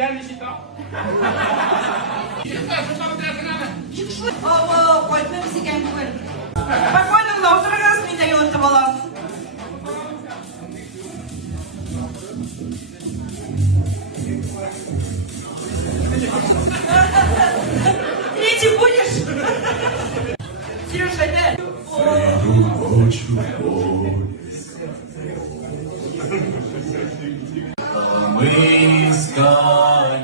Я не считал. Пойдем сикаем Спокойно, завтра раз не дает была. Третий будешь? Сережа, да? Мы с конем